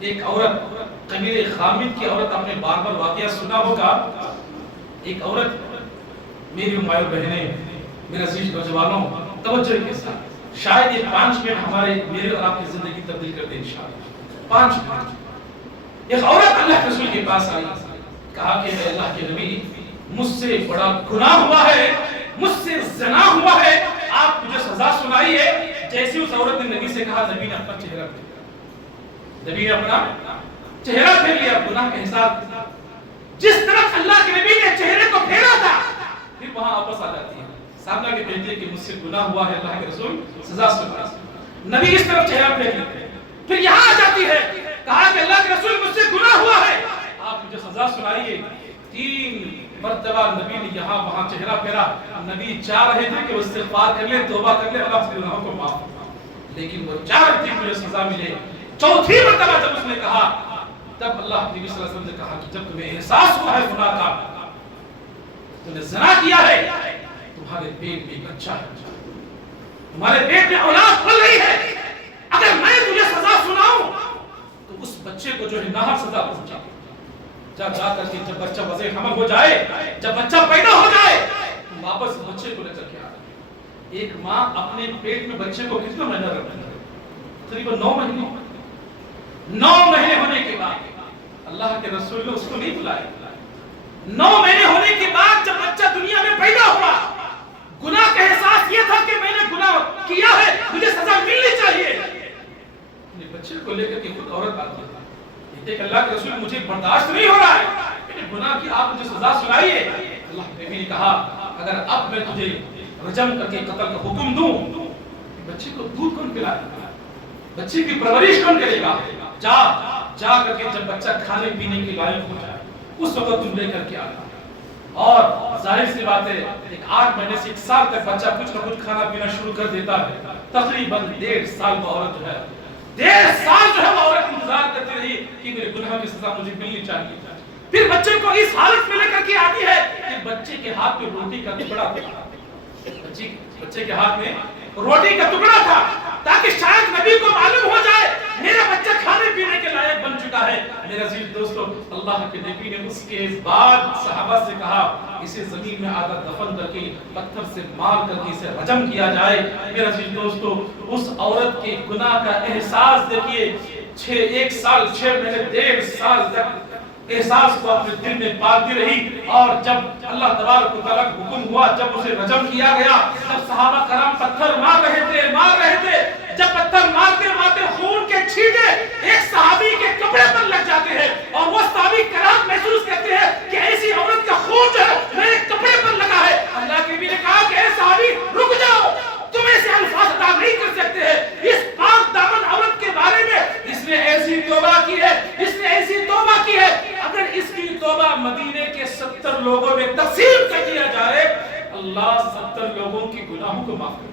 ایک عورت قبیلے خامد کی عورت، آپ نے بار بار واقعہ سنا ہوگا. ایک عورت، میری مائر بہنیں، میرے عزیز نوجوانوں، توجہ کے ساتھ شاید یہ 5 منٹ ہمارے میرے اور آپ کی زندگی تبدیل کر دیں انشاءاللہ. 5 منٹ. ایک عورت اللہ کے رسول کے پاس آئی، کہا کہ اے اللہ کے نبی، مجھ سے بڑا گناہ ہوا ہے، مجھ سے زنا ہوا ہے، آپ مجھے سزا سنائیے. جیسے اس عورت نے نبی سے کہا، نبی نے اپنا چہرہ پھیرا. نبی نے اپنا چہرہ پھیر لیا گناہ کے حساب. جس طرح اللہ کے نبی نے چہرے کو پھیرا تھا، پھر وہاں واپس آ جاتی ہے سامنے کے کہتے کہ مجھ سے گناہ ہوا ہے، اللہ کے رسول سزا سنائیے. نبی اس طرف چہرہ پھیر لیتے ہیں، پھر یہاں آ جاتی ہے، کہا کہ اللہ کے رسول مجھ سے گناہ ہوا ہے، آپ مجھے سزا سنائیے. 3 مرتبہ نبی نے یہاں وہاں چہرہ پھیرا. نبی چاہ رہے تھے کہ وہ استغفار کر لے، توبہ کر لے، اللہ سے گناہوں کو معاف کر، لیکن وہ چاہ رہے تھے کہ مجھے سزا ملے. 4تھی مرتبہ جب اس نے کہا، تب اللہ نبی صلی اللہ علیہ وسلم نے کہا کہ جب تمہیں احساس ہوا ہے گناہ کا، تم نے زنا کیا ہے، تمہارے پیٹ میں بچہ ہے، تمہارے پیٹ میں اولاد پل رہی ہے، اگر میں تجھے سزا سناؤں تو اس بچے کو جو ہے ناحق سزا پہنچا. جا کر کے جب بچہ وضع حمل ہو جائے، جب بچہ پیدا ہو جائے، تم واپس بچے کو لے کر کے آ. ایک ماں اپنے پیٹ میں بچے کو کتنا مہینہ رکھتی ہے؟ تقریباً 9 مہینے. 9 مہینے ہونے کے بعد اللہ کے رسول نے اس کو نہیں بلایا. 9 مہینے ہونے کے بعد جب بچہ دنیا میں پیدا ہوا، گناہ کا احساس یہ تھا کہ میں نے گناہ کیا ہے، مجھے سزا ملنی چاہیے. اپنے بچے کو لے کر کے خود عورت آتی ہے، کہتے کہ اللہ کے رسول مجھے برداشت نہیں ہو رہا ہے، میں نے گناہ کی، آپ مجھے سزا سنائیے. اللہ کے نبی نے کہا اگر اب میں تجھے رجم کر کے قتل کا حکم دوں، بچے کو دودھ کون پلائے گا، بچے کی پرورش کون کرے گا؟ جا کر کے جب بچہ کھانے پینے کے لائق ہو جائے اس وقت تم لے کر کے آنا. اور ظاہر سی بات ہے، ایک 8 مہینے سے 1 سال تک بچہ کچھ نہ کچھ کھانا پینا شروع کر دیتا ہے. تقریباً 1.5 سال وہ عورت جو ہے 1.5 سال جو ہے وہ عورت انتظار کرتی رہی کہ میرے گناہ کی سزا مجھے ملنی چاہیے. پھر بچے کو اس حالت میں لے کر کے آتی ہے کہ بچے کے ہاتھ میں روٹی کا ٹکڑا تھا. بچے کے ہاتھ میں روٹی کا ٹکڑا تھا تاکہ شاید نبی کو معلوم ہو جائے میرا بچہ کھانے پینے کے لائق بن چکا ہے. میرے عزیز دوستو، اللہ کے نبی نے اس کے بعد صحابہ سے کہا اسے زمین میں آدھا دفن کر کے پتھر سے مار کر کے اسے رجم کیا جائے. میرے عزیز دوستو، اس عورت کے گناہ کا احساس دیکھیے. 1 سال 6 مہینے 1.5 سال تک احساس کو اپنے دل میں پالتی رہی. اور جب اللہ تبارک و تعالیٰ کا حکم ہوا، جب اسے رجم کیا گیا، تب صحابہ کرام پتھر مار رہے تھے. جب پتھر مارتے مارتے خون کے چھینٹے ایک صحابی کے کپڑے پر لگ جاتے ہیں اور وہ صحابی کرام محسوس کرتے ہیں کہ ایسی عورت کا خون جو ہے میرے کپڑے پر لگا ہے. اللہ کے نبی نے کہا کہ اے صحابی رک جاؤ، تم ایسے الفاظ ادا نہیں کر سکتے ہیں. اس پاک دامن عورت کے بارے میں اس نے ایسی توبہ کی ہے، اس نے ایسی توبہ کی ہے، اگر اس کی توبہ مدینے کے 70 لوگوں میں تقسیم کر دیا جائے، اللہ 70 لوگوں کی گناہوں کو معاف کرے.